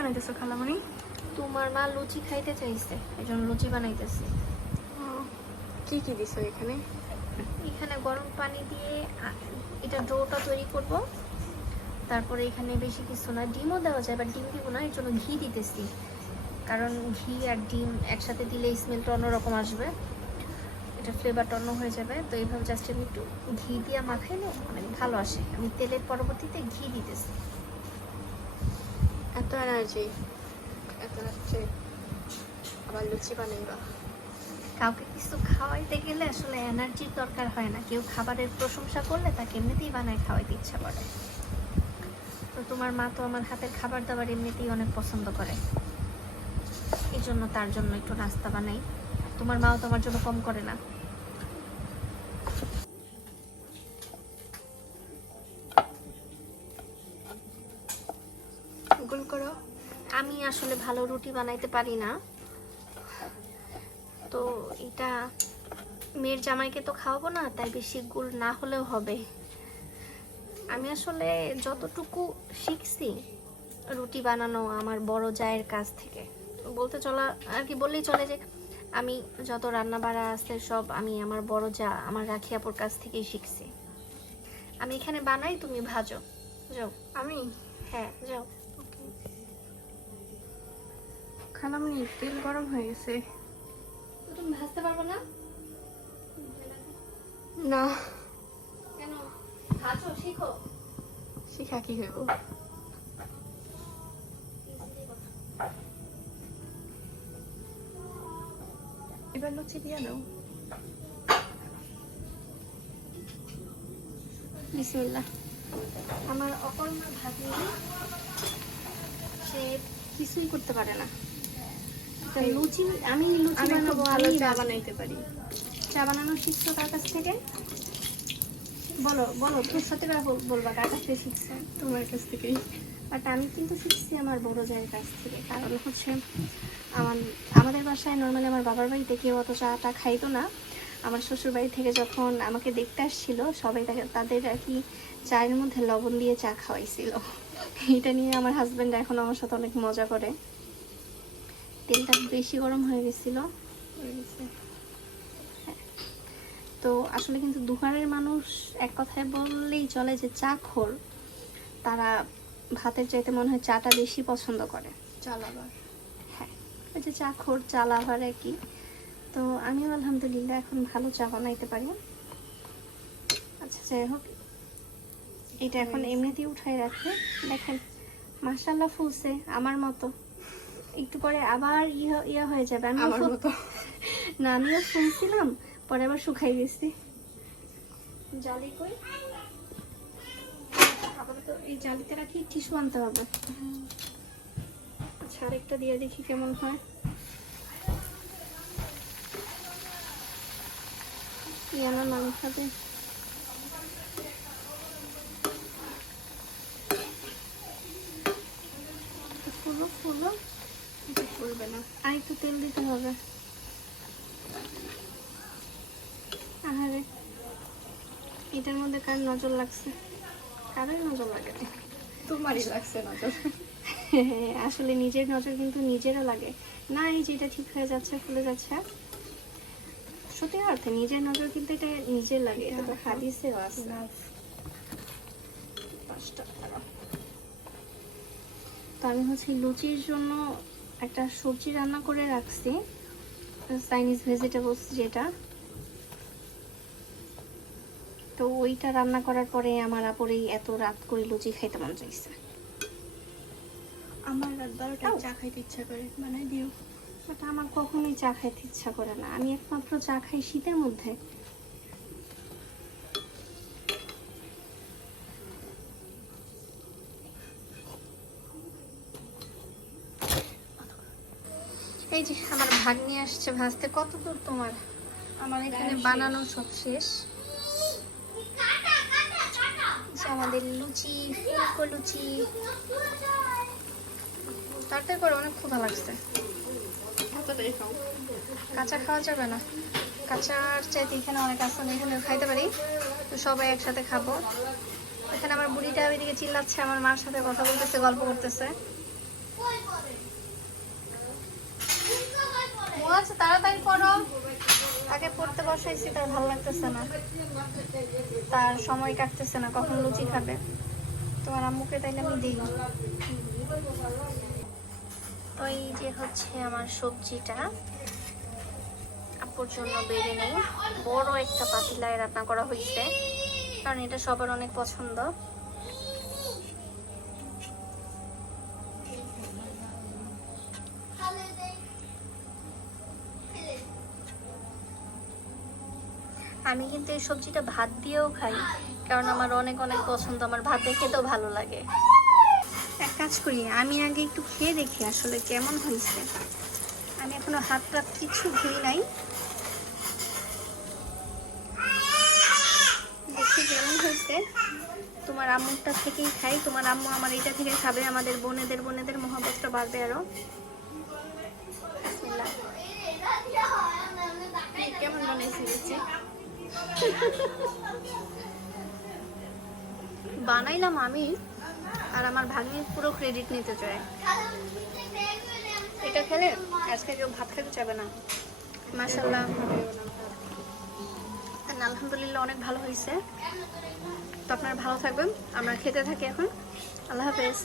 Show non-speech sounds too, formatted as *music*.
বানাইতেছো খালামণি তোমার মা লুচি খাইতে চাইছে এই জন্য লুচি বানাইতেছে। কি কি দিছো এখানে? এখানে গরম পানি দিয়ে এটা ডোটা তৈরি করব। তারপরে এখানে বেশি কিছু না ডিমও দেওয়া যায় বাট ডিম দিব না এর জন্য ঘি দিতেছি। কারণ ঘি আর ডিম একসাথে দিলে স্মেলটা অন্যরকম আসবে। এটা ফ্লেভারটা অন্য হয়ে যাবে। তো এইভাবে জাস্ট আমি একটু ঘি দিয়ে মাখাইলে মানে ভালো আসে। আমি তেলের পরবর্তীতে ঘি দিতেছি। এত এনার্জি, এত রাত্রে আবার লুচি বানাইবা। কাউকে কিছু খাওয়াইতে গেলে আসলে এনার্জির দরকার হয় না। কেউ খাবারের প্রশংসা করলে তাকে এমনিতেই বানায় খাওয়াইতে ইচ্ছা করে। তো তোমার মা তো আমার হাতের খাবার দাবার এমনিতেই অনেক পছন্দ করে। এই জন্য তার জন্য একটু নাস্তা বানাই। তোমার মাও তো আমার জন্য কম করে না। করো। আমি আসলে ভালো রুটি বানাইতে পারি না। তো এটা মেয়ের জামাইকে তো খাওয়াবো না তাই বেশি গুল না হলেও হবে। আমি আসলে যতটুকু শিখছি রুটি বানানো আমার বড় জায়ের কাছ থেকে। বলতে চলা আর কি বললেই চলে যে আমি যত রান্না বাড়া আছে সব আমি আমার বড় যা আমার রাখি আপুর কাছ থেকেই শিখছি। আমি এখানে বানাই তুমি ভাজো। যাও। আমি? হ্যাঁ যাও। খালামণি তেল গরম হয়ে গেছে। তুমি ভাজতে পারব না? না। কেন? ভাজো শিখো। শিখা কি হইব? এবার লুচি দিয়ে দাও বিসমিল্লাহ। আমার অকর্মা ভাগ্নি সে কিছুই করতে পারে না। লুচি আমি লুচি বানাবো আমি চা বানাইতে পারি। চা বানানো শিখছো কার কাছ থেকে? বলো বলো করে বল- বলবা কার কাছ থেকে শিখছো? তোমার কাছ থেকেই। বাট আমি কিন্তু শিখছি আমার বড় জায়ের কাছ থেকে কারণ হচ্ছে আমার আমাদের বাসায় নর্মালি আমার বাবার বাড়িতে কেউ অত চাটা খাইতো না। আমার শ্বশুর বাড়ি থেকে যখন আমাকে দেখতে আসছিল সবাই তাকে তাদের আর কি চায়ের মধ্যে লবণ দিয়ে চা খাওয়াইছিল। *laughs* এটা নিয়ে আমার হাজব্যান্ড এখন আমার সাথে অনেক মজা করে। তেলটা বেশি গরম হয়ে গেছিল। তো আসলে কিন্তু দুহারের মানুষ এক কথায় বললেই চলে যে চা খোর। তারা ভাতের চাইতে মনে হয় চাটা বেশি পছন্দ করে। চাল আবার। হ্যাঁ ওই যে চা খোর চা লাভার আর কি তো আমিও আলহামদুলিল্লাহ এখন ভালো চা বানাইতে পারি। আচ্ছা যাই হোক। এটা এখন এমনিতেই উঠাই রাখে দেখেন মাসাল্লাহ ফুলছে আমার মতো। একটু পরে আবার ইয়া হয়ে যাবে। আমি না আমিও শুনছিলাম পরে আবার শুকাই গেছি। জালি কই? আপাতত এই জালিতে রাখি টিস্যু আনতে হবে। আচ্ছা আরেকটা দিয়ে দেখি কেমন হয়। ইয়ানা নাম খাবে ফুলো ফুলো এটা করবে না আর একটু তেল দিতে হবে। আহারে এটার মধ্যে কার নজর লাগছে? কারোই নজর লাগে। তোমারই লাগছে নজর। *laughs* আসলে নিজের নজর কিন্তু নিজেরও লাগে। না এই যে এটা ঠিক হয়ে যাচ্ছে ফুলে যাচ্ছে। সত্যি অর্থে নিজের নজর কিন্তু এটা নিজের লাগে। এটা তো হাদিসেও আছে। পাঁচটা। তো আমি হচ্ছে লুচির জন্য একটা সবজি রান্না করে রাখছি চাইনিজ ভেজিটেবলস যেটা। তো ওইটা রান্না করার পরে আমার আপুরেই এত রাত করে লুচি খাইতে মন চাইছে। আমার রাত বারোটায় চা খাইতে ইচ্ছা করে বানাই দিও। বাট আমার কখনোই চা খাইতে ইচ্ছা করে না। আমি একমাত্র চা খাই শীতের মধ্যে। এই যে আমার ভাগ্নি আসছে ভাজতে কত দূর তোমার? আমার এখানে বানানো সব শেষ। আমাদের লুচি ফুলকো লুচি। তাড়াতাড়ি করে অনেক ক্ষুধা লাগছে। কাঁচা খাওয়া যাবে না। কাঁচার চাইতে এখানে অনেক আমি এখানে খাইতে পারি। তো সবাই একসাথে খাব। এখানে আমার বুড়িটা ওইদিকে চিল্লাচ্ছে আমার মার সাথে কথা বলতেছে গল্প করতেছে। আচ্ছা তাড়াতাড়ি করো। তাকে পড়তে বসাইছি, তার ভালো লাগতেছে না। তার সময় কাটতেছে না, কখন লুচি খাবে। তোমার আম্মুকে তাইলে আমি দিই। তো এই যে হচ্ছে আমার সবজিটা। আপুর জন্য বেড়ে নেই। বড় একটা পাতিলায় রান্না করা হয়েছে কারণ এটা সবার অনেক পছন্দ। আমি কিন্তু এই সবজিটা ভাত দিয়েও খাই কারণ আমার অনেক অনেক পছন্দ আমার ভাতে খেতেও ভালো লাগে। এক কাজ করি আমি আগে একটু খেয়ে দেখি আসলে কেমন হয়েছে। আমি এখনও হাত টাত কিছু ধুই নাই। দেখি কেমন হয়েছে। তোমার আম্মুরটা থেকেই খাই তোমার আম্মু আমার এটা থেকে খাবে আমাদের বোনেদের বোনেদের মহাবতটা বাড়বে আরও। বিসমিল্লাহ। কেমন বানিয়েছি দেখছি বানাইলাম আমি, আর আমার ভাগ্নি পুরো ক্রেডিট নিতে চায়। এটা খেলে আজকে কেউ ভাত খেতে চাবে না। মাসাল্লাহ আলহামদুলিল্লাহ অনেক ভালো হয়েছে। তো আপনারা ভালো থাকবেন, আমরা খেতে থাকি এখন। আল্লাহ হাফেজ।